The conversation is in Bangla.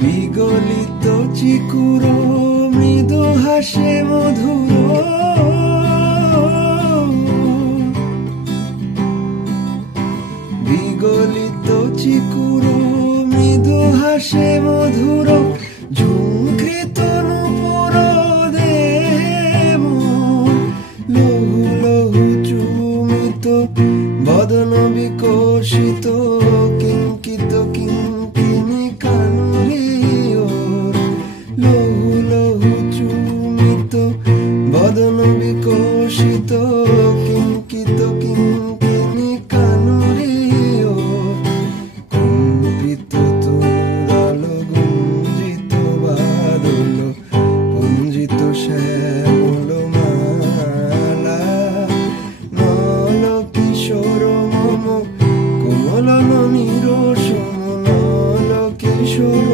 বিগলিত চিকুর মৃদু হাসে মধুর, বিগলিত চিকুর মৃদু হাসে মধুর, ঝুঁকৃত নূপুর দেমন, লহু লহু চুমিত বদন বিকশিত, কিঙ্কিত কিঙ্কিনি কানুরিও, লহু লহু চুমিত বদন বিকশিত, কিঙ্কিত কিঙ্কিনি কানুরিও, কম্পিত তুন্দল গুঞ্জিত বাদল, কুঞ্জিত শ্যামল মালা, নল কিশোর মম কোমল ননির সম, নল কিশোর